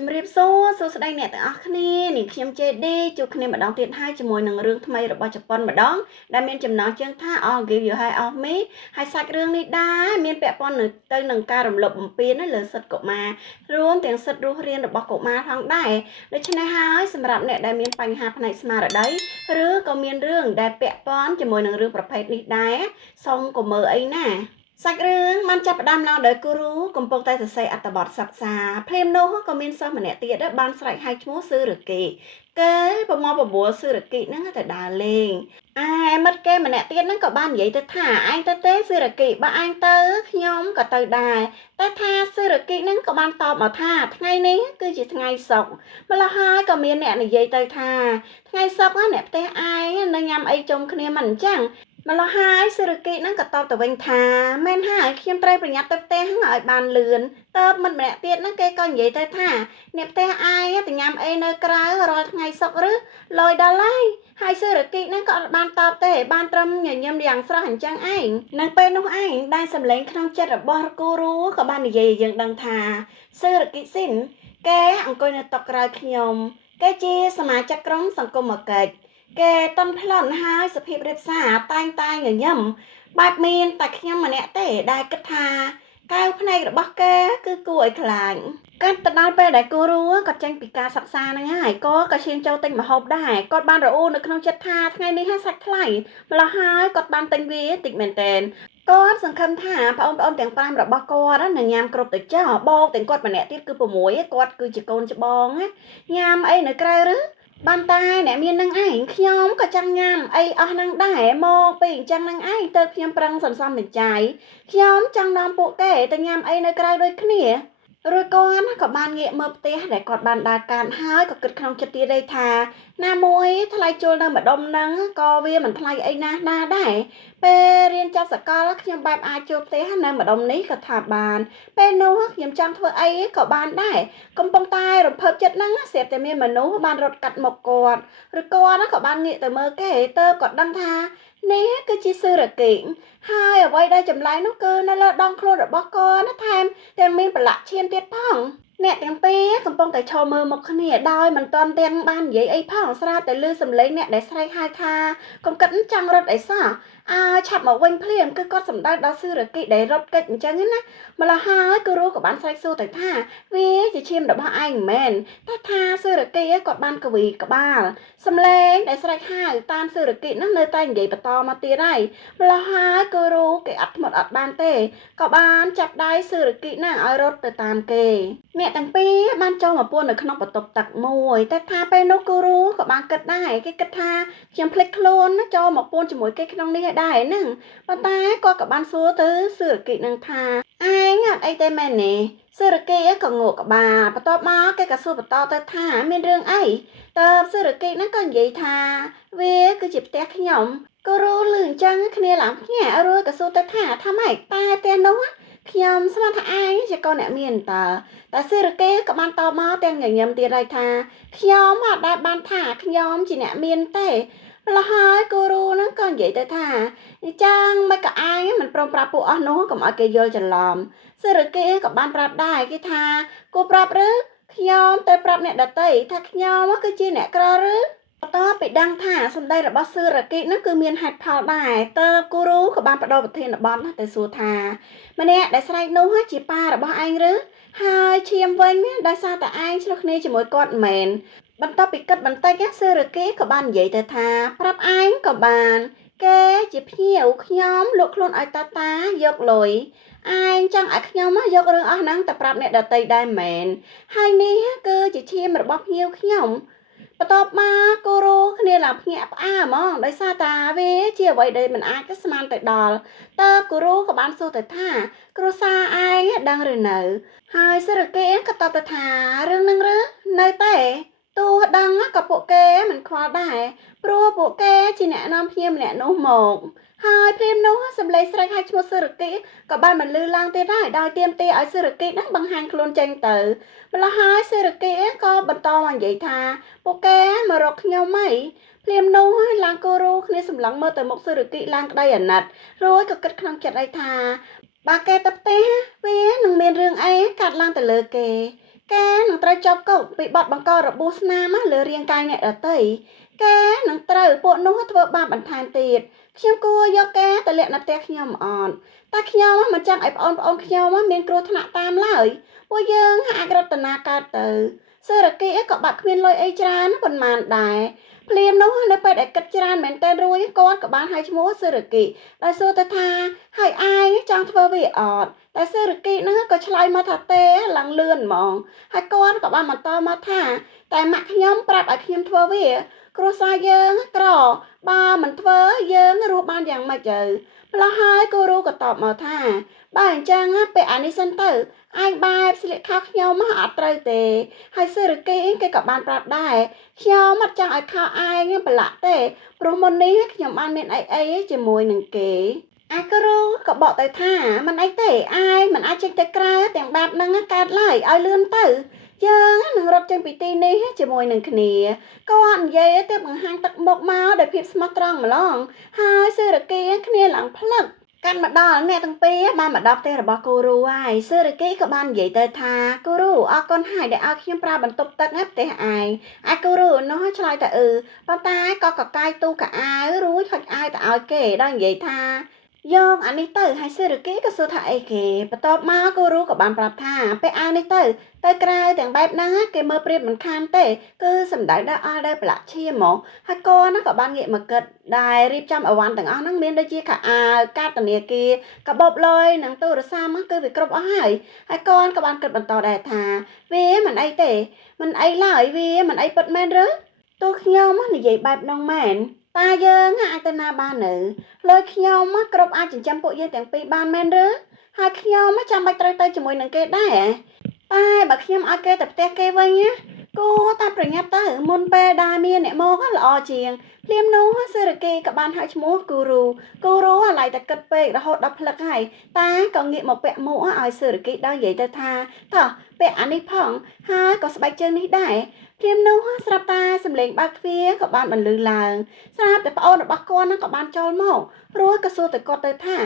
ជំរាបសួរសួស្តីអ្នកទាំងអស់គ្នានាងខ្ញុំចេឌីជួបគ្នាម្ដងទៀតហើយជាមួយនឹងរឿងថ្មីរបស់ជប៉ុនម្ដងដែលមានចំណងជើងថា All Give You High of Me ហើយសាច់រឿងនេះដែរមានពាក់ព័ន្ធទៅនឹងការរំលោភបំពានលើសិទ្ធិកុមាររួមទាំងសិទ្ធិរស់រានរបស់កុមារផងដែរដូច្នេះហើយសម្រាប់អ្នកដែលមានបញ្ហាផ្នែកស្មារតីឬក៏មានរឿងដែលពាក់ព័ន្ធជាមួយនឹងរឿងប្រភេទនេះដែរសូមកុំមើលអីណាសាច់រឿងបានចាប់ផ្ដើមឡើងដោយគូរូកំពុងតែសរសេរអត្ថបទសិក្សាភ្លាមនោះក៏មានសិស្សម្នាក់ទៀតបានស្រែកហៅឈ្មោះស៊ឺរ៉ាគីគេប្រមូលបបួលស៊ឺរ៉ាគីហ្នឹងទៅដើរលេងមិត្តគេម្នាក់ទៀតហ្នឹងក៏បាននិយាយទៅថាឯងទៅទេស៊ឺរ៉ាគីបើឯងទៅខ្ញុំក៏ទៅដែរតែថាស៊ឺរ៉ាគីហ្នឹងក៏បានតបមកថាថ្ងៃនេះគឺជាថ្ងៃសុក្រម្ល៉េះហើយក៏មានអ្នកនិយាយទៅថាថ្ងៃសុក្រអ្នកផ្ទះឯងនៅញ៉ាំអីជុំគ្នាមិនអញ្ចឹងម្ល៉េះហើយស៊ឺរ៉ាគីហ្នឹងក៏តបទៅវិញថាមែនហើយខ្ញុំត្រូវប្រញាប់ទៅផ្ទះហ្នឹងឲ្យបានលឿនតើមិត្តម្នាក់ទៀតហ្នឹងគេក៏និយាយទៅថាអ្នកផ្ទះឯងទៅញ៉ាំអីនៅក្រៅរាល់ថ្ងៃសុក្រឬលយដល់ហើយស៊ឺរ៉ាគីហ្នឹងក៏អត់បានតបទេបានត្រឹមញញឹមយ៉ាងស្រស់អញ្ចឹងឯងនៅពេលនោះឯងដែលសម្លេងក្នុងចិត្តរបស់គូរូក៏បាននិយាយឲ្យយើងដឹងថាស៊ឺរ៉ាគីស៊ីនគេអង្គុយនៅតុក្រោយខ្ញុំគេជាសមាជិកក្រុមសង្គមកិច្ចគេតន់ប្លន់ហើយសុភាពរៀបសារតែងញញឹមបែបមានតែខ្ញុំម្នាក់ទេដែលគិតថាកៅភ្នែករបស់គេគឺគួរឲ្យខ្លាចកាត់ទៅដល់ពេលដែលគូរូគាត់ចេញពីការសិក្សាហ្នឹងហើយក៏ឈានចូលទិញម្ហូបដែរគាត់បានរអ៊ូនៅក្នុងចិត្តថាថ្ងៃនេះហើយសាច់ថ្លៃម្ល៉េះហើយគាត់បានទិញវាតិចមែនតើគាត់សង្ឃឹមថាបងប្អូនទាំង5របស់គាត់នឹងញ៉ាំគ្រប់ទៅចោលបោកទាំងគាត់ម្នាក់ទៀតគឺ6គាត់គឺជាកូនច្បងញ៉ាំអីនៅក្រៅឬបានតែអ្នកមាននឹងឯងខ្ញុំក៏ចង់ញ៉ាំអីអស់នឹងដែរមកពីអញ្ចឹងនឹងឯងទៅខ្ញុំប្រឹងសន្សំវិច័យខ្ញុំចង់នាំពួកគេទៅញ៉ាំអីនៅក្រៅដូចគ្នារួចគាត់ក៏បានងាកមើលផ្ទះដែលគាត់បានដើរកាត់ហើយក៏គិតក្នុងចិត្តទៀតដែរថាណាមួយថ្លៃជួលនៅម្ដុំហ្នឹងក៏វាមិនថ្លៃអីណាស់ណាដែរពេលរៀនចប់សកលខ្ញុំបែបអាចជួលផ្ទះនៅម្ដុំនេះក៏ថាបានពេលនោះខ្ញុំចង់ធ្វើអីក៏បានដែរកំពុងតែរំភើបចិត្តហ្នឹងស្រាប់តែមានមនុស្សបានរត់កាត់មុខគាត់ឬគាត់ក៏បានងាកទៅមើលគេទៅគាត់ដឹងថានេះគឺជាស៊ឺរ៉ាគីហើយអ្វីដែលចម្លែកនោះគឺនៅលើដងខ្លួនរបស់គាត់ណាថែមទាំងមានប្រឡាក់ឈាមទៀតផងអ្នកទាំងពីរកំពុងតែឈរមើលមុខគ្នាដោយមិនទាន់ទាំងបាននិយាយអីផងស្រាប់តែឮសំឡេងអ្នកដែលស្រែកហៅថាកុំគិតចង់រត់អីសោះឆាប់មកវិញភ្លាមគឺគាត់សំដៅដល់ស៊ឺរ៉ាគីដែលរត់គេចអញ្ចឹងណាម្ល៉េះហើយគូរូក៏បានស្រែកសួរទៅថាវាជាឈាមរបស់ឯងមែនតែថាស៊ឺរ៉ាគីគាត់បានកវីក្បាលសំឡេងដែលស្រែកហៅតាមស៊ឺរ៉ាគីហ្នឹងនៅតែនិយាយបន្តមកទៀតហើយម្ល៉េះហើយគូរូគេអត់ធ្មត់អត់បានទេក៏បានចាប់ដៃស៊ឺរ៉ាគីហ្នឹងឲ្យរត់ទៅតាមគេអ្នកទាំងពីរបានចូលមកពួននៅក្នុងបន្ទប់ទឹកមួយតែថាពេលនោះគូរូក៏បានគិតដែរគេគិតថាខ្ញុំភ្លេចខ្លួនចូលមកពួនជាមួយគេក្នុងនេះដែរហ្នឹងប៉ុន្តែគាត់ក៏បានសួរទៅស៊ឺរ៉ាគីនឹងថាឯងអត់អីទេមែនទេស៊ឺរ៉ាគីក៏ងក់ក្បាលបន្ទាប់មកគេក៏សួរបន្តទៅថាមានរឿងអីតើស៊ឺរ៉ាគីហ្នឹងក៏និយាយថាវាគឺជាផ្ទះខ្ញុំគូរូលឺអញ្ចឹងគ្នាឡើងភ្ញាក់រួចក៏សួរទៅថាម៉េចតែផ្ទះនោះខ្ញុំស្មានថាឯងជាកូនអ្នកមានតើស៊ឺរ៉ាគីក៏បានតបមកទាំងញញឹមទៀតហើយថាខ្ញុំអត់ដែលបានថាខ្ញុំជាអ្នកមានទេម្ល៉េះហើយគូរូហ្នឹងក៏និយាយទៅថាអញ្ចឹងមិនក៏ឯងមិនព្រមប្រាប់ពួកអស់នោះកុំឲ្យគេយល់ច្រឡំស៊ឺរ៉ាគីក៏បានប្រាប់ដែរគេថាគូប្រាប់ឬខ្ញុំទៅប្រាប់អ្នកដទៃថាខ្ញុំគឺជាអ្នកក្រឬបន្ទាប់ពីដឹងថាសម្ដីរបស់ស៊ឺរ៉ាគីហ្នឹងគឺមានហេតុផលដែរតើគូរូក៏បានបដូរប្រធានបទទៅសួរថាម្នាក់ដែលស្រែកនោះជាប៉ារបស់ឯងឬហើយឈាមវិញដោយសារតែឯងឆ្លោះគ្នាជាមួយគាត់មែនបន្ទាប់ពីគិតបន្តិចស៊ឺរ៉ាគីក៏បាននិយាយទៅថាប្រាប់ឯងក៏បានគេជាភ្ញៀវខ្ញុំលក់ខ្លួនឲ្យតាយកលុយឯងចង់ឲ្យខ្ញុំយករឿងអស់ហ្នឹងទៅប្រាប់អ្នកដទៃដែរមែនហើយនេះគឺជាឈាមរបស់ភ្ញៀវខ្ញុំបន្ទាប់មកគូរូគ្នាឡើងភ្ញាក់ផ្អើលហ្មងដោយសារតាវាជាអ្វីដែលមិនអាចស្មានទៅដល់តើគូរូក៏បានសួរទៅថាគ្រួសារឯងដឹងឬនៅហើយស៊ឺរ៉ាគីក៏តបទៅថារឿងហ្នឹងឬនៅទេទោះដឹងក៏ពួកគេមិនខ្វល់ដែរព្រោះពួកគេជាអ្នកនាំភ្ញៀវម្នាក់នោះមកហើយព្រាមនោះសម្លេងស្រែកហៅឈ្មោះស៊ឺរ៉ាគីក៏បានបន្លឺឡើងទៀតដែរដោយទាមទារឲ្យស៊ឺរ៉ាគីហ្នឹងបង្ហាញខ្លួនចេញទៅម្ល៉េះហើយស៊ឺរ៉ាគីក៏បន្តមកនិយាយថាពួកគេមករកខ្ញុំហីព្រាមនោះឡើងគូរូគ្នាសម្លឹងមើលទៅមុខស៊ឺរ៉ាគីឡើងក្តីអាណិតរួចក៏គិតក្នុងចិត្តឲ្យថាបើគេទៅផ្ទះវានឹងមានរឿងអីកាត់ឡើងទៅលើគេ ការនឹងត្រូវជាប់គុកពីបទបង្ករបួសស្នាមលើរាងកាយអ្នកដទៃការនឹងត្រូវពួកនោះធ្វើបាបបន្ថែមទៀតខ្ញុំគួរយកការទៅលាក់នៅផ្ទះខ្ញុំអត់តែខ្ញុំមិនចង់ឲ្យបងប្អូនខ្ញុំមានគ្រោះថ្នាក់តាមឡើយពួកយើងអាចរតនាកើតទៅសេរីគីក៏បាក់គ្មានលុយអីច្រើនប៉ុន្មានដែរភ្លាមនោះនៅពេលដែលគិតច្រើនមែនតើរួយគាត់ក៏បានហៅឈ្មោះសេរីគីដោយសួរទៅថាហើយឯងចង់ធ្វើវាអត់តែសេរីគីហ្នឹងក៏ឆ្លើយមកថាទេឡើងលឿនហ្មងហើយគាត់ក៏បានបន្តមកថាតែម៉ាក់ខ្ញុំប្រាប់ឲ្យខ្ញុំធ្វើវាគ្រួសារយើងក្របើមិនធ្វើយើងរស់បានយ៉ាងម៉េចទៅម្ល៉េះហើយគូរូក៏តបមកថាបើអញ្ចឹងពេលអានេះសិនទៅឯងបែបស្លៀកខោខ្ញុំអត់ត្រូវទេហើយសេរីគីគេក៏បានប្រាប់ដែរខ្ញុំអត់ចង់ឲ្យខោឯងប្រឡាក់ទេព្រោះមុននេះខ្ញុំបានមានអីជាមួយនឹងគេអាគ្រូក៏បកទៅថាមិនអីទេឯងមិនអាចចេញទៅក្រៅទាំងបែបហ្នឹងកើតឡើយឲ្យលឿនទៅយើងនឹងរត់ចេញពីទីនេះជាមួយនឹងគ្នាគាត់និយាយទៅបង្ហាញទឹកមុខមកដោយភាពស្មោះត្រង់ម្លងហើយសេរីគីគ្នាឡើងផ្លឹកកាន់មកដល់អ្នកទាំងពីរបានមកដល់ផ្ទះរបស់គូរូហើយសេរីគីក៏បាននិយាយទៅថាគូរូអរគុណហើយដែលឲ្យខ្ញុំប្រើបន្ទប់ទឹកផ្ទះឯងអាគូរូនោះឆ្លើយតែប៉ុន្តែក៏កកាយទូកអាវរួចហុចអាវទៅឲ្យគេដោយនិយាយថាយកអានេះទៅហើយសេរីគីក៏សួរថាអីគេបន្ទាប់មកគូរូក៏បានប្រាប់ថាពេលអាវនេះទៅក្រៅទាំងបែបហ្នឹងគេមើលប្រៀបមិនខានទេគឺសំដៅដល់អស់ដល់ប្រឡាក់ឈាមមកហើយគាត់ក៏បានងាកមកគិតដែលរៀបចំអីវ៉ាន់ទាំងអស់ហ្នឹងមានដូចជាខោអាវកាតធនាគារកាបូបលុយនិងទូរស័ព្ទគឺវាគ្រប់អស់ហើយគាត់ក៏បានគិតបន្តដែរថាវាមិនអីទេមិនអីឡើយវាមិនអីពិតមែនឬទោះខ្ញុំនិយាយបែបហ្នឹងមែនតាយើងអាចទៅណាបាននៅលុយខ្ញុំគ្រប់អាចចិញ្ចឹមពួកយើងទាំងពីរបានមែនឬហើយខ្ញុំចាំបាច់ត្រូវទៅជាមួយនឹងគេដែរតែបើខ្ញុំឲ្យគេទៅផ្ទះគេវិញគួរតែប្រញាប់ទៅមុនពេលដែលមានអ្នកមកល្អជាងភ្លាមនោះសេរីគីក៏បានហៅឈ្មោះគូរូអាឡៃតែគិតពេករហូតដល់ផ្លឹកហើយតាក៏ងាកមកពាក់មួកឲ្យសេរីគីដល់និយាយទៅថាតោះពាក់អានេះផងហើយក៏ស្បែកជើងនេះដែរភ្លាមនោះស្រាប់តែសម្លេងបើកទ្វារក៏បានបន្លឺឡើងស្រាប់តែប្អូនរបស់គាត់ក៏បានចូលមករួចក៏សួរទៅគាត់ទៅថា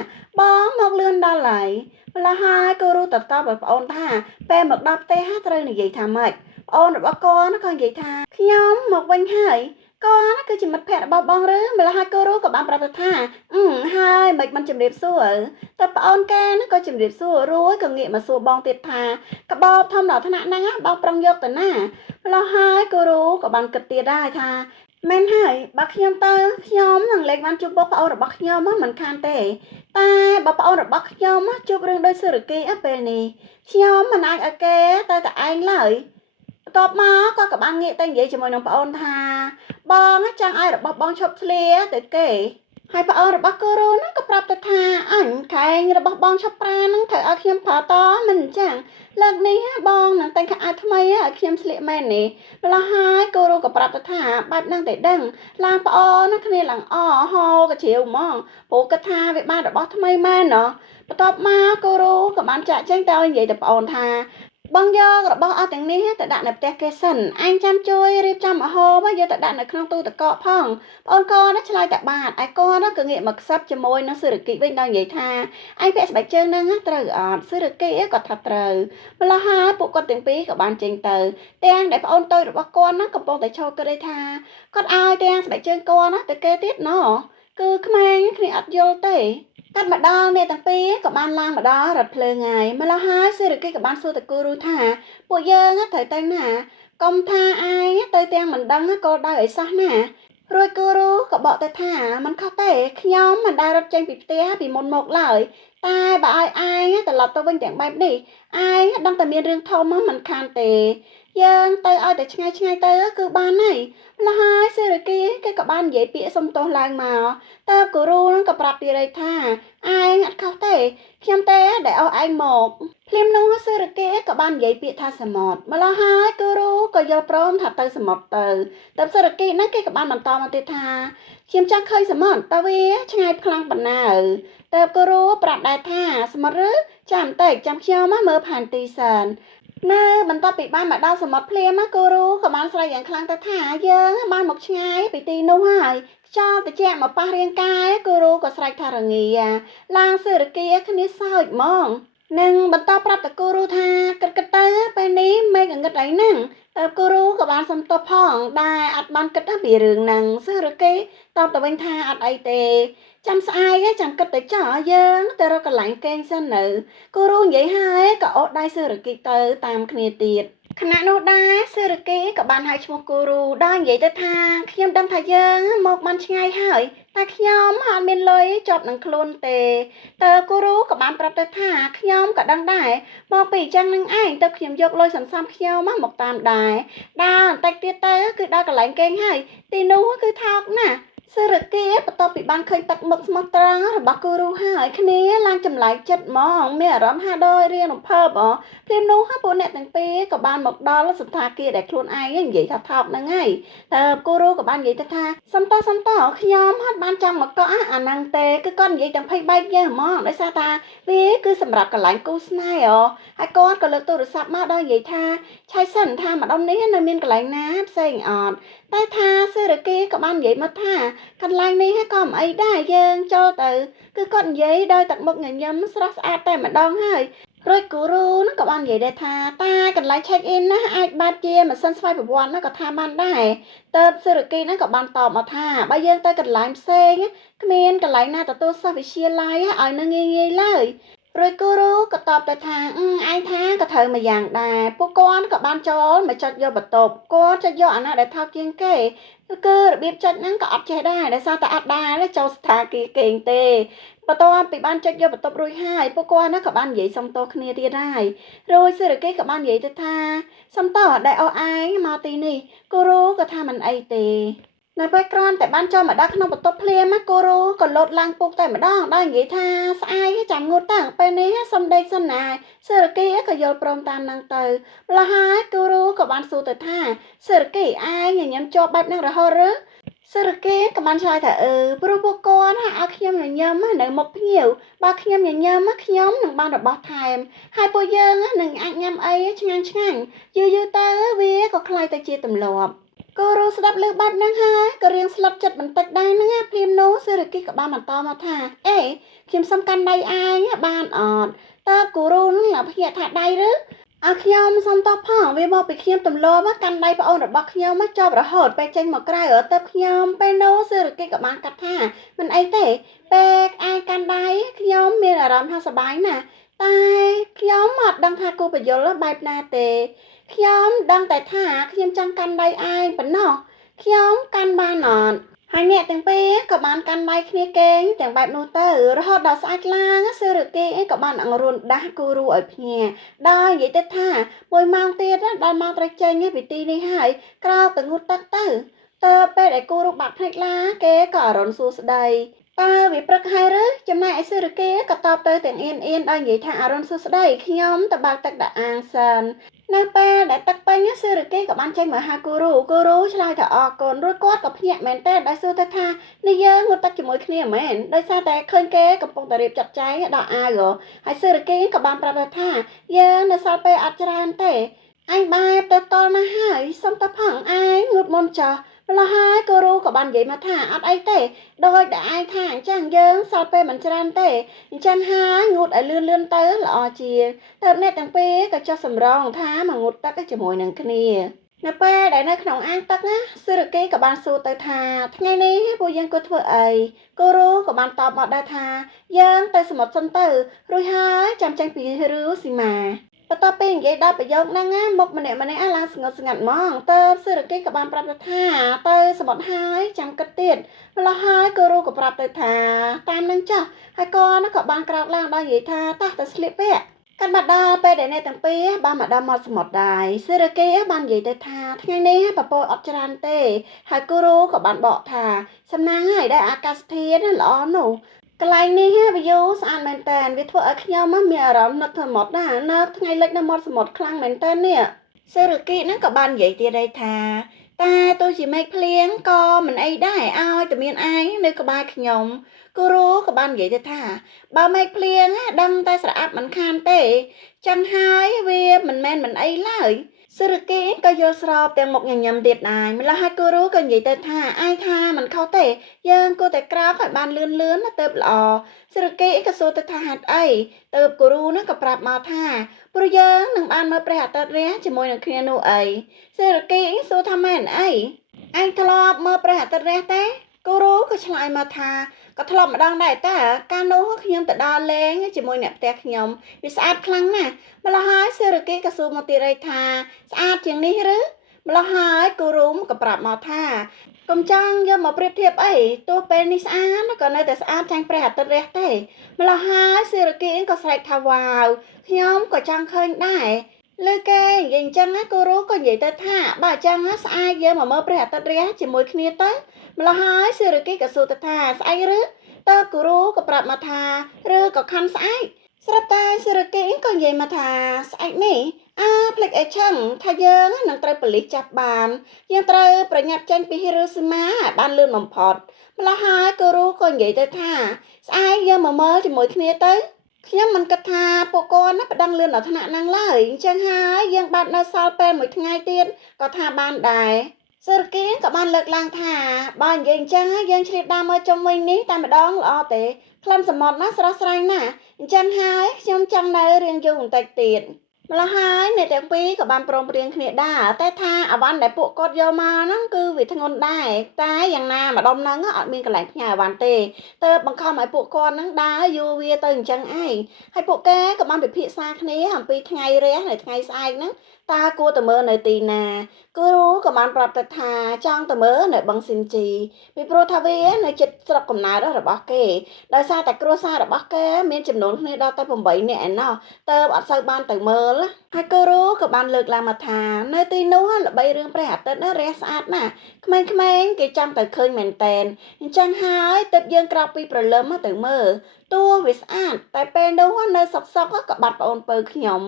បងមកលឿនដល់ហើយម្ល៉េះហើយគូរូតតបឲ្យប្អូនថាពេលមកដល់ផ្ទះត្រូវនិយាយថាម៉េចប្អូនរបស់គាត់ក៏និយាយថាខ្ញុំមកវិញហើយគាត់គឺជាមិត្តភក្តិរបស់បងឬម្ល៉េះហើយគូរូក៏បានប្រាប់ទៅថាហើយមិនជំរាបសួរតែប្អូនគេក៏ជំរាបសួររួចក៏ងាកមកសួរបងទៀតថាកបោបធំដល់ថ្នាក់ហ្នឹងបងប្រឹងយកទៅណាម្ល៉េះហើយគូរូក៏បានគិតទៀតដែរថាមែនហើយបើខ្ញុំទៅខ្ញុំនឹងលេងបានជួបបងប្អូនរបស់ខ្ញុំមិនខានទេតែបើប្អូនរបស់ខ្ញុំជួបរឿងដូចសេរីគីពេលនេះខ្ញុំមិនអាចឲ្យគេទៅតែឯងឡើយបន្ទាប់មកគាត់ក៏បានងាកទៅនិយាយជាមួយនឹងប្អូនថាបងចង់ឲ្យរបស់បងឈប់ធ្លាទៅគេហើយប្អូនរបស់គូរូហ្នឹងក៏ប្រាប់ទៅថាអញខែងរបស់បងឈប់ប្រាហ្នឹងត្រូវឲ្យខ្ញុំប្រើតមិនអញ្ចឹងលើកនេះបងនឹងតែងខោអាវថ្មីឲ្យខ្ញុំស្លៀកមែននេះម្ល៉េះហើយគូរូក៏ប្រាប់ទៅថាបែបហ្នឹងតែដឹងឡើងប្អូនគ្នាឡើងហោក៏ជ្រាវហ្មងព្រោះគាត់ថាវាបានរបស់ថ្មីមែនណោះបន្ទាប់មកគូរូក៏បានចាក់ចេញទៅនិយាយទៅប្អូនថាបងយករបស់អស់ទាំងនេះទៅដាក់នៅផ្ទះគេសិនអញចាំជួយរៀបចំម្ហូបយកទៅដាក់នៅក្នុងទូទឹកកកផងបងគាត់ឆ្លើយតែបាទឯគាត់ក៏ងាកមកខ្សឹបជាមួយនឹងសេរីគីវិញដល់និយាយថាឯងពាក់ស្បែកជើងហ្នឹងត្រូវអត់សេរីគីក៏ថាត្រូវម្ល៉េះហើយពួកគាត់ទាំងពីរក៏បានចេញទៅទាំងដែលប្អូនតូចរបស់គាត់កំពុងតែឈរគិតឯថាគាត់ឲ្យទាំងស្បែកជើងគាត់ទៅគេទៀតណោះគឺក្មេងគ្នាអត់យល់ទេកាត់មកដល់អ្នកទាំងពីរក៏បានឡើងមកដល់រថភ្លើងហើយម្ល៉េះហើយសេរីគីក៏បានសួរទៅគូរូថាពួកយើងត្រូវទៅណាកុំថាឯងទៅទាំងមិនដឹងគោលដៅអីសោះណារួចគូរូក៏បកទៅថាមិនខុសទេខ្ញុំមិនដែលរត់ចេញពីផ្ទះពីមុនមកឡើយតែបើឲ្យឯងត្រឡប់ទៅវិញទាំងបែបនេះឯងដឹងតែមានរឿងធំមិនខានទេយើងទៅឲ្យតែឆ្ងាយទៅគឺបានហើយម្ល៉េះហើយសេរីគីគេក៏បាននិយាយពាក្យសុំទោសឡើងមកតើគូរូនឹងក៏ប្រាប់ទៀតថាឯងអត់ខុសទេខ្ញុំទេដែលអស់ឯងមកភ្លាមនោះសេរីគីក៏បាននិយាយពាក្យថាសមុទ្រម្ល៉េះហើយគូរូក៏យល់ព្រមថាទៅសមុទ្រទៅសេរីគីហ្នឹងគេក៏បានបន្តមកទៀតថាខ្ញុំចង់ឃើញសមុទ្រតើវាឆ្ងាយខ្លាំងប៉ុណ្ណាតើគូរូប្រាប់ដែរថាសមុទ្រឬចាំតិចចាំខ្ញុំមើលផែនទីសិននៅបន្ទាប់ពីបានមកដល់សមុទ្រភ្លាមគូរូក៏បានស្រែកយ៉ាងខ្លាំងទៅថាយើងបានមកឆ្ងាយពីទីនោះហើយខ្យល់ត្រជាក់មកប៉ះរាងកាយគូរូក៏ស្រែកថារងាឡើងសេរីគីគ្នាសើចហ្មង នឹងបន្តប្រាប់តគូរូថាគិតទៅពេលនេះមេកងឹតអីហ្នឹងតើគូរូក៏បានសំទោសផងដែលអត់បានគិតពីរឿងហ្នឹងសឹរគេតបទៅវិញថាអត់អីទេចាំស្អែកចាំគិតទៅចោះយើងទៅរកកន្លែងគេងសិននៅគូរូនិយាយហើយក៏អូសដៃសឹរគីទៅតាមគ្នាទៀតខណៈនោះដែរសេរីគេក៏បានហៅឈ្មោះគូរូដោយនិយាយទៅថាខ្ញុំដឹងថាយើងមកបានឆ្ងាយហើយតែខ្ញុំអត់មានលុយជាប់នឹងខ្លួនទេតើគូរូក៏បានប្រាប់ទៅថាខ្ញុំក៏ដឹងដែរមកពីអញ្ចឹងនឹងឯងទៅខ្ញុំយកលុយសន្សំខ្ញុំមកតាមដែរដល់បន្តិចទៀតទៅគឺដល់កន្លែងគេងហើយទីនោះគឺថោកណាស់សេរីគេបន្ទាប់ពីបានឃើញទឹកមុខស្មោះត្រង់របស់គូរូហើយគ្នាឡើងចម្លែកចិត្តហ្មងមានអារម្មណ៍ថាដូចរៀនរំភើបព្រាមនោះពួកអ្នកទាំងពីរក៏បានមកដល់សន្តាគារដែលខ្លួនឯងនិយាយថាថោកហ្នឹងហើយតើគូរូក៏បាននិយាយទៅថាសំតខ្ញុំហត់បានចង់មកកក់អាហ្នឹងទេគឺគាត់និយាយទាំងភ័យបែកយ៉ាងហ្មងដោយសារថាវាគឺសម្រាប់កន្លែងគូស្នេហ៍ហើយគាត់ក៏លើកទូរស័ព្ទមកដល់និយាយថាឆៃសិនថាម្ដុំនេះនៅមានកន្លែងណាផ្សេងអត់តែថាសេរីគេក៏បាននិយាយមកថាកន្លែងនេះក៏មិនអីដែរយើងចូលទៅគឺគាត់និយាយដោយទឹកមុខញញឹមស្រស់ស្អាតតែម្ដងហើយរួចគូរូនោះក៏បាននិយាយដែរថាតាកន្លែង check in ណាអាចបើកជាម៉ាស៊ីនស្វ័យប្រវត្តិណាក៏ថាបានដែរតើសេរីគីហ្នឹងក៏បានតបមកថាបើយើងទៅកន្លែងផ្សេងគ្មានកន្លែងណាទទួលសិស្សវិទ្យាល័យឲ្យនៅងាយឡើយរួចគូរូក៏តបទៅថាឯងថាក៏ត្រូវមួយយ៉ាងដែរពួកគាត់ក៏បានចូលមកចុចយកបន្ទប់គាត់ចុចយកអាណាដែលថោកជាងគេគឺរបៀបចុចហ្នឹងក៏អត់ចេះដែរដោយសារតែអត់ដែរចូលស្ថាគារគេងទេបន្ទាប់ពីបានចុចយកបន្ទប់រួចហើយពួកគាត់ណាក៏បាននិយាយសុំទោសគ្នាទៀតហើយរួចសេរីគេក៏បាននិយាយទៅថាសុំទោសដែលអស់ឯងមកទីនេះគូរូក៏ថាមិនអីទេនៅពេលគ្រាន់តែបានចូលមកដល់ក្នុងបន្ទប់ភ្លាមគូរូក៏លោតឡើងពុកតែម្ដងដោយនិយាយថាស្អែកចាំងូតតាំងពេលនេះសុំដេកសិនណាសេរីគេក៏យល់ព្រមតាមនឹងទៅម្ល៉េះហើយគូរូក៏បានសួរទៅថាសេរីគេឯងញញឹមជាប់បែបហ្នឹងរហូតឬសេរីគេក៏បានឆ្លើយថាព្រោះពួកគាត់ឲ្យខ្ញុំញញឹមនៅមុខភ្ញៀវបើខ្ញុំញញឹមខ្ញុំនឹងបានរបស់ថែមហើយពួកយើងនឹងអាចញ៉ាំអីឆ្ងាញ់យូរទៅវាក៏คล้ายទៅជាទម្លាប់គូរូស្ដាប់លើបែបហ្នឹងហើយក៏រៀងស្លុតចិត្តបន្តិចដែរហ្នឹងព្រាមនោះសេរីគីក៏បានបន្តមកថាខ្ញុំសុំកាន់ដៃឯងបានអត់តើគូរូនឹងភ្ញាក់ថាដៃឬខ្ញុំសុំតបផងវាមកពីខ្ញុំទម្លាប់កាន់ដៃប្អូនរបស់ខ្ញុំជាប់រហូតពេលចេញមកក្រៅទៅខ្ញុំពេលនោះសេរីគីក៏បានកាត់ថាមិនអីទេពេលឯងកាន់ដៃខ្ញុំមានអារម្មណ៍ថាសប្បាយណាស់តែខ្ញុំអត់ដឹងថាគូបញ្យលបែបណាទេខ្ញុំដឹងតែថាខ្ញុំចង់កាន់ដៃឯងប៉ុណ្ណោះខ្ញុំកាន់បានអត់ហើយអ្នកទាំងពីរក៏បានកាន់ដៃគ្នាគេងទាំងបែបនោះទៅរហូតដល់ស្អែកឡើងសេរីគេក៏បានអង្រួនដាស់គូរូឲ្យភ្ញាដោយនិយាយទៅថា1ម៉ោងទៀតដល់ម៉ោងត្រូវចេញពីទីនេះហើយក្រោកទៅងូតទឹកទៅពេលដែលគូរូបាត់ភ្នែកឡាគេក៏អរុនសួស្ដីតើវាព្រឹកហើយឬចំណែកឯសេរីគេក៏តបទៅទាំងអៀនដោយនិយាយថាអរុនសួស្ដីខ្ញុំទៅបើកទឹកដាក់អាងសិននៅពេលដែលទឹកពេញសេរីគេក៏បានចេញមកហៅគូរូឆ្លើយថាអរគុណរួចគាត់ក៏ភ្ញាក់មែនទេដោយសួរទៅថានេះយើងងូតទឹកជាមួយគ្នាមែនដោយសារតែឃើញគេកំពុងតែរៀបចាត់ចែងដល់អាវហើយសេរីគេក៏បានប្រាប់ថាយើងនៅសល់ពេលអត់ច្រើនទេអញបែបទៅតល់ណាស់ហើយសុំទៅផងឯងងូតមុនចោះម្ល៉េះហើយគូរូក៏បាននិយាយមកថាអត់អីទេដោយដែលឯងថាអញ្ចឹងយើងសល់ពេលមិនច្រើនទេអញ្ចឹងហើយងូតឲ្យលឿនទៅល្អជាទើបអ្នកទាំងពីរក៏ចុះសម្រងថាមកងូតទឹកជាមួយនឹងគ្នានៅពេលដែលនៅក្នុងអាងទឹកសេរីគេក៏បានសួរទៅថាថ្ងៃនេះពួកយើងគួរធ្វើអីគូរូក៏បានតបមកដែរថាយើងទៅសមុទ្រសិនទៅរួចហើយចាំចេញពីឬស៊ីម៉ាបន្ទាប់ពីនិយាយដល់ប្រយោគហ្នឹងមុខម្នាក់ឡើងស្ងប់ស្ងាត់ហ្មងតើសេរីគេក៏បានប្រាប់ទៅថាទៅសមុទ្រហើយចាំគិតទៀតម្ល៉េះហើយគូរូក៏ប្រាប់ទៅថាតាមនឹងចាស់ហើយក៏បានក្រោកឡើងដល់និយាយថាតោះទៅស្លៀកពាក់កាន់មកដល់ពេលដែលអ្នកទាំងពីរបានមកដល់មាត់សមុទ្រដែរសេរីគេបាននិយាយទៅថាថ្ងៃនេះពពកអត់ច្រើនទេហើយគូរូក៏បានបកថាសំណាងហើយដែលអាកាសធាតុល្អនោះកន្លែងនេះវាយូស្អាតមែនតើវាធ្វើឲ្យខ្ញុំមានអារម្មណ៍នឹកសមុទ្រណានៅថ្ងៃលិចនៅមាត់សមុទ្រខ្លាំងមែនតើនេះសេរីគេហ្នឹងក៏បាននិយាយទៀតដែរថាតែទោះជាមេឃភ្លៀងក៏មិនអីដែរឲ្យតែមានឯងនៅក្បែរខ្ញុំគូរូក៏បាននិយាយទៅថាបើមេឃភ្លៀងដឹងតែស្រអាប់មិនខានទេចឹងហើយវាមិនមែនមិនអីឡើយ សិរគីក៏យល់ស្របទាំងមុខញញឹមទៀតដែរម្ល៉េះហើយគូរូក៏និយាយទៅថាអាយថាមិនខុសទេយើងគួរតែក្រោកឲ្យបានលឿនណាទៅល្អសិរគីក៏សួរទៅថាហេតុអីទៅគូរូនោះក៏ប្រាប់មកថាព្រោះយើងនឹងបានមើលព្រះអាទិត្យរះជាមួយនឹងគ្នានោះអីសិរគីសួរថាមែនអីអញធ្លាប់មើលព្រះអាទិត្យរះទេគូរូក៏ឆ្លើយមកថាក៏ធ្លាប់ម្ដងដែរតាកាលនោះខ្ញុំទៅដើរលេងជាមួយអ្នកផ្ទះខ្ញុំវាស្អាតខ្លាំងណាស់ម្ល៉េះហើយសិរគីក៏សួរមកទៀតថាស្អាតជាងនេះឬម្ល៉េះហើយគូរូក៏ប្រាប់មកថាកុំចង់យកមកប្រៀបធៀបអីទោះពេលនេះស្អាតក៏នៅតែស្អាតចាញ់ព្រះអាទិត្យរះទេម្ល៉េះហើយសិរគីក៏ស្រែកថាវ៉ាវខ្ញុំក៏ចង់ឃើញដែរលើគេនិយាយអញ្ចឹងគូរូក៏និយាយទៅថាបើអញ្ចឹងស្អែកយើងមកមើលព្រះអាទិត្យរះជាមួយគ្នាទៅម្ល៉េះហើយសិរគីក៏សួរទៅថាស្អែកឬតើគូរូក៏ប្រាប់មកថាឬក៏ខាន់ស្អែកស្រាប់តែសិរគីក៏និយាយមកថាស្អែកនេះផ្លេចអីចឹងថាយើងនឹងត្រូវប៉ូលីសចាប់បានយើងត្រូវប្រញាប់ចេញពីហ៊ីរ៉ូស៊ីម៉ាបានលឿនបំផុតម្ល៉េះហើយគូរូក៏និយាយទៅថាស្អែកយើងមកមើលជាមួយគ្នាទៅខ្ញុំមិនគិតថាពួកគាត់ណាប្តឹងលឿនដល់ថ្នាក់ហ្នឹងឡើយអញ្ចឹងហើយយើងបាត់នៅសល់ពេលមួយថ្ងៃទៀតក៏ថាបានដែរសិរគីក៏បានលើកឡើងថាបើនិយាយអញ្ចឹងយើងជ្រាបដើមមើលជុំវិញនេះតែម្ដងល្អទេក្លិនសមុទ្រណាស្រស់ស្រាយណាស់អញ្ចឹងហើយខ្ញុំចង់នៅរៀងយូរបន្តិចទៀតម្ល៉េះហើយអ្នកទាំងពីរក៏បានព្រមព្រៀងគ្នាដែរតែថាអវ៉ាន់ដែលពួកគាត់យកមកហ្នឹងគឺវាធ្ងន់ដែរតែយ៉ាងណាម្ដុំហ្នឹងអត់មានកន្លែងផ្ញើអវ៉ាន់ទេទើបបង្ខំឲ្យពួកគាត់ហ្នឹងដើរយូរវាទៅអញ្ចឹងឯងហើយពួកគេក៏បានពិភាក្សាគ្នាអំពីថ្ងៃរះនៅថ្ងៃស្អែកហ្នឹងតើគួរទៅមើលនៅទីណាគូរូក៏បានប្រាប់ទៅថាចង់ទៅមើលនៅបឹងស៊ីនជីពីព្រោះថាវានៅជិតស្រុកកំណើតរបស់គេដោយសារតែគ្រួសាររបស់គេមានចំនួនគ្នាដល់តែ8នាក់ឯណោះតើអត់សូវបានទៅមើលហើយគូរូក៏បានលើកឡើងមកថានៅទីនោះល្បីរឿងព្រះអាទិត្យណារះស្អាតណាស់ក្មេងៗគេចង់ទៅឃើញមែនតែនអញ្ចឹងហើយទើបយើងក្រោកពីព្រលឹមទៅមើលតួវាស្អាតតែពេលនោះនៅសុកក៏បាត់ប្អូនពៅខ្ញុំ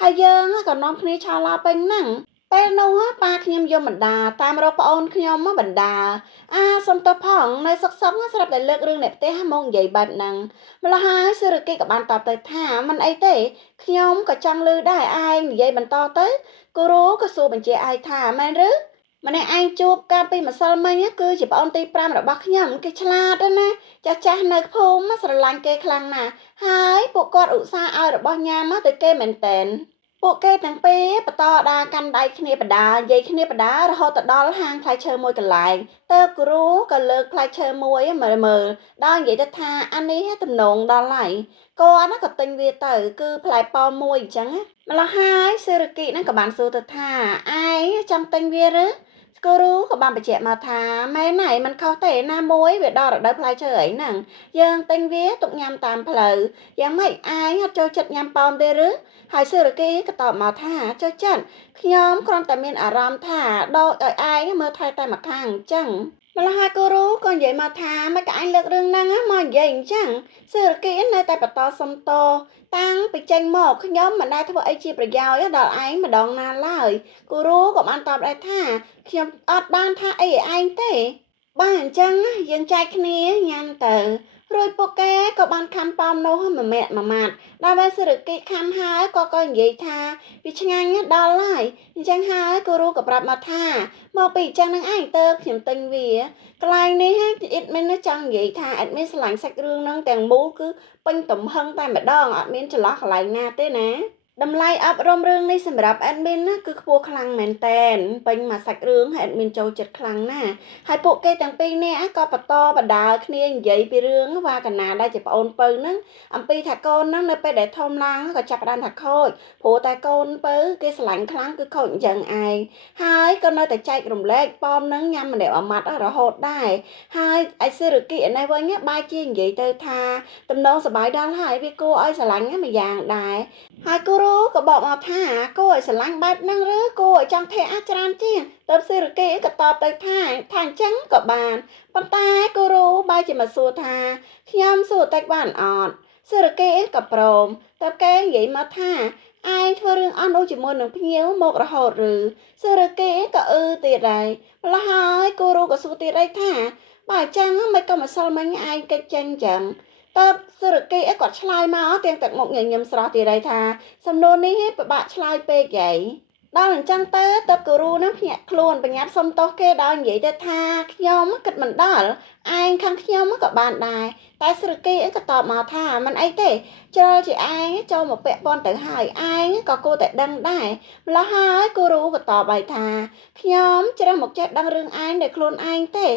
ហើយយើងក៏នាំគ្នាឆោឡោពេញហ្នឹងពេលនោះប៉ាខ្ញុំយកបណ្ដាតាមរកប្អូនខ្ញុំបណ្ដាសុំទោសផងនៅសុកស្រាប់តែលើករឿងអ្នកផ្ទះមកនិយាយបែបហ្នឹងម្ល៉េះហើយសិរគីក៏បានតបទៅថាមិនអីទេខ្ញុំក៏ចង់ឮដែរឯងនិយាយបន្តទៅគូរូក៏សួរបញ្ជាក់ឯងថាមែនឬម្នាក់ឯងជួបកាលពីម្សិលមិញគឺជាប្អូនទី5របស់ខ្ញុំគេឆ្លាតណាស់ចាស់នៅភូមិស្រឡាញ់គេខ្លាំងណាស់ហើយពួកគាត់ឧស្សាហ៍ឲ្យរបស់ញ៉ាំទៅគេមែនតែនពួកគេទាំងពីរបន្តដើរកាន់ដៃគ្នាបដានិយាយគ្នាបដារហូតទៅដល់ហាងផ្លែឈើមួយកន្លែងទៅគូរូក៏លើកផ្លែឈើមួយមើលដល់និយាយទៅថាអានេះទំនងដល់ហើយគាត់ណាក៏ទិញវាទៅគឺផ្លែប៉ោមមួយអញ្ចឹងម្ល៉េះហើយសេរីគីហ្នឹងក៏បានសួរទៅថាឯងចង់ទិញវាឬគូរូក៏បានបញ្ជាក់មកថាម៉ែណៃមិនខុសទេណាមួយវាដល់រដូវផ្លែឈើអីហ្នឹងយើងទិញវាទុកញ៉ាំតាមផ្លូវយ៉ាងម៉េចឯងអត់ចូលចិត្តញ៉ាំប៉ោមទេឬហើយសេរីគីក៏តបមកថាចូលចិត្តខ្ញុំគ្រាន់តែមានអារម្មណ៍ថាដកឲ្យឯងមើលថែតែម្ខាងអញ្ចឹងម្ល៉េះហើយគូរូក៏និយាយមកថាមិនក៏ឯងលើករឿងហ្នឹងមកនិយាយអញ្ចឹងសេរីគីនៅតែបន្តសុំទោសតាំងពីចេញមកខ្ញុំមិនដែលធ្វើអីជាប្រយោជន៍ដល់ឯងម្ដងណាឡើយគូរូក៏បានតបដែរថាខ្ញុំអត់បានថាអីឲ្យឯងទេបើអញ្ចឹងយើងចែកគ្នាញ៉ាំទៅរួចពួកគេក៏បានខំប៉ោមនោះមួយម៉ាត់ដល់ពេលសិរគីខំហើយក៏និយាយថាវាឆ្ងាញ់ដល់ហើយអញ្ចឹងហើយគូរូក៏ប្រាប់មកថាមកពីអញ្ចឹងនឹងឯងទៅខ្ញុំទិញវាកន្លែងនេះអ៊ីតមានចង់និយាយថាអ៊ីតមានឆ្លាញ់សាច់រឿងហ្នឹងទាំងមូលគឺពេញទំហឹងតែម្ដងអត់មានចន្លោះកន្លែងណាទេណាតម្លៃអប់រំរឿងនេះសម្រាប់ admin ណាគឺខ្ពស់ខ្លាំងមែនតែនពេញមកសាច់រឿង admin ចូលចិត្តខ្លាំងណាស់ហើយពួកគេទាំងពីរនាក់ក៏បន្តបដាគ្នានិយាយពីរឿងវ៉ាកណាដែលជាប្អូនពៅហ្នឹងអំពីថាកូនហ្នឹងនៅពេលដែលធំឡើងក៏ចាប់ផ្ដើមថាខូចព្រោះតែកូនពៅគេស្រឡាញ់ខ្លាំងគឺខូចអញ្ចឹងឯងហើយក៏នៅតែចែករំលែកប៉មហ្នឹងញ៉ាំម្នាក់មួយម៉ាត់រហូតដែរហើយឯសេរីគីនេះវិញបែរជានិយាយទៅថាតំណងសបាយដល់ហើយវាគួរឲ្យស្រឡាញ់មួយយ៉ាងដែរហើយគូរូក៏บอกមកថាគួរឲ្យស្រឡាញ់បែបហ្នឹងឬគួរឲ្យចង់ថែអាចច្រើនជាងទៅសេរីគីក៏តបទៅថាអញ្ចឹងក៏បានប៉ុន្តែគូរូបែរជាមកសួរថាខ្ញុំសួរតិចបានអត់សេរីគីក៏ព្រមតែគេនិយាយមកថាឯងធ្វើរឿងអស់នោះជាមួយនឹងភ្ញៀវមករហូតឬសេរីគីក៏ទៀតដែរម្ល៉េះហើយគូរូក៏សួរទៀតថាបើអញ្ចឹងមិនក៏ម្សិលមិញឯងកិច្ចចេញអញ្ចឹងតើសេរីគីគាត់ឆ្លើយមកទាំងទឹកមុខញញឹមស្រស់ទៀតថាសំណួរនេះពិបាកឆ្លើយពេកហី ដល់អញ្ចឹងទៅទើបគូរូនឹងភ្ញាក់ខ្លួនបញ្ញាប់សុំទោសគេដោយនិយាយទៅថាខ្ញុំគិតមិនដល់ឯងខាងខ្ញុំក៏បានដែរតែស្រុគីក៏តបមកថាមិនអីទេជ្រុលជាឯងចូលមកពាក់ព័ន្ធទៅហើយឯងក៏គួរតែដឹងដែរម្ល៉េះហើយគូរូក៏តបឲ្យថាខ្ញុំជ្រើសមកចេះដឹងរឿងឯងដោយខ្លួនឯងទេ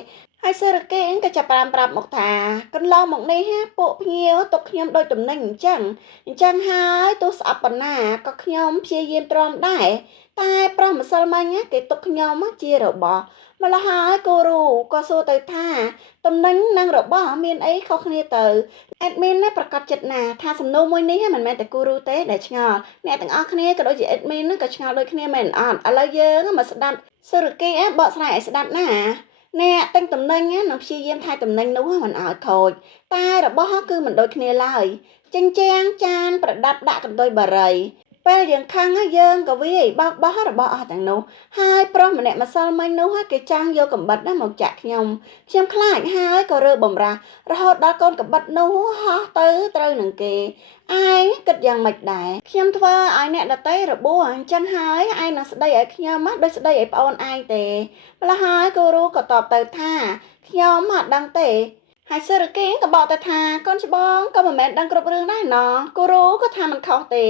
ហើយសេរកេក៏ចាប់ផ្ដើមប្រាប់មកថាកន្លងមកនេះពួកភ្ញៀវទុកខ្ញុំដូចតំណែងអញ្ចឹងហើយទោះស្អប់ប៉ុណ្ណាក៏ខ្ញុំព្យាយាមទ្រាំដែរតែប្រុសម្សិលមិញគេទុកខ្ញុំជារបស់ម្ល៉េះហើយគូរូក៏សួរទៅថាតំណែងនិងរបស់មានអីខុសគ្នាទៅអេដមីនប្រកាសចិត្តណាថាសំណួរមួយនេះមិនមែនតែគូរូទេដែលឆ្ងល់អ្នកទាំងអស់គ្នាក៏ដូចជាអេដមីនក៏ឆ្ងល់ដូចគ្នាមែនអត់ឥឡូវយើងមកស្ដាប់សេរកេបកស្រាយឲ្យស្ដាប់ណាអ្នកទិញតំណែងនឹងព្យាយាមថែតំណែងនោះមិនឲ្យខូចតែរបស់គឺមិនដូចគ្នាឡើយចិញ្ចាំងចានប្រដាប់ដាក់កន្ទុយបារីពេលយើងខឹងយើងក៏វាយបោកបោះរបស់អស់ទាំងនោះហើយប្រុសម្នាក់ម្សិលមិញនោះគេចាំងយកកំបិតមកចាក់ខ្ញុំខ្លាចហើយក៏រើបំរាស់រហូតដល់កូនកំបិតនោះហោះទៅត្រូវនឹងគេឯងគិតយ៉ាងម៉េចដែរខ្ញុំធ្វើឲ្យអ្នកដតីរបួសអញ្ចឹងហើយឯងនឹងស្ដីឲ្យខ្ញុំដូចស្ដីឲ្យប្អូនឯងទេម្ល៉េះហើយគូរូក៏តបទៅថាខ្ញុំអត់ដឹងទេហើយសេរកេក៏បកទៅថាកូនច្បងក៏មិនមែនដឹងគ្រប់រឿងដែរណោះគូរូក៏ថាមិនខុសទេ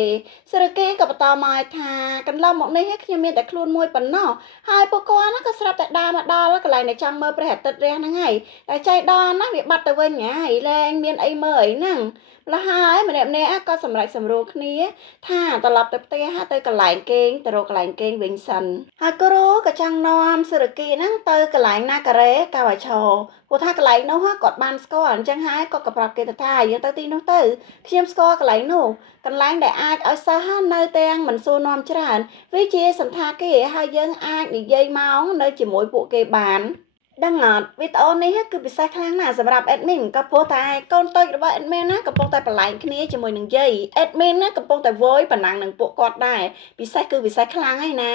សេរកេក៏បន្តមកថាកន្លងមកនេះខ្ញុំមានតែខ្លួនមួយប៉ុណ្ណោះហើយពួកគាត់ក៏ស្រាប់តែដើរមកដល់កន្លែងដែលចង់មើលព្រះអាទិត្យរះហ្នឹងហើយតែចៃដន្យណាវាបាត់ទៅវិញហើយលែងមានអីមើលអីហ្នឹងម្ល៉េះហើយម្នាក់ក៏សម្រេចសម្រួលគ្នាថាត្រឡប់ទៅផ្ទះទៅកន្លែងគេងទៅរកកន្លែងគេងវិញសិនហើយគូរូក៏ចង់នាំសេរកេហ្នឹងទៅកន្លែងណាការ៉េកៅអាឆោព្រោះថាកន្លែងនោះគាត់បានស្គាល់អញ្ចឹងហើយគាត់ក៏ប្រាប់គេទៅថាយើងទៅទីនោះទៅខ្ញុំស្គាល់កន្លែងនោះកន្លែងដែលអាចឲ្យសិស្សនៅទាំងមិនសួរនាំច្រើនវាជាសន្តាគារហើយយើងអាចនិយាយមកនៅជាមួយពួកគេបានដឹងអត់វីដេអូនេះគឺពិសេសខ្លាំងណាស់សម្រាប់ admin ក៏ព្រោះតែកូនតូចរបស់ admin ណាកំពុងតែបន្លែងគ្នាជាមួយនឹងយាយ admin ណាកំពុងតែវយប៉ណ្ណាំងនឹងពួកគាត់ដែរពិសេសគឺពិសេសខ្លាំងហើយណា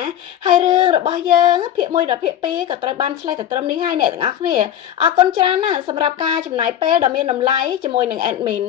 ហើយរឿងរបស់យើងភាគ1ដល់ភាគ2ក៏ត្រូវបានឆ្លេះទៅត្រឹមនេះហើយអ្នកទាំងអស់គ្នាអរគុណច្រើនណាស់សម្រាប់ការចំណាយពេលដ៏មានតម្លៃជាមួយនឹង admin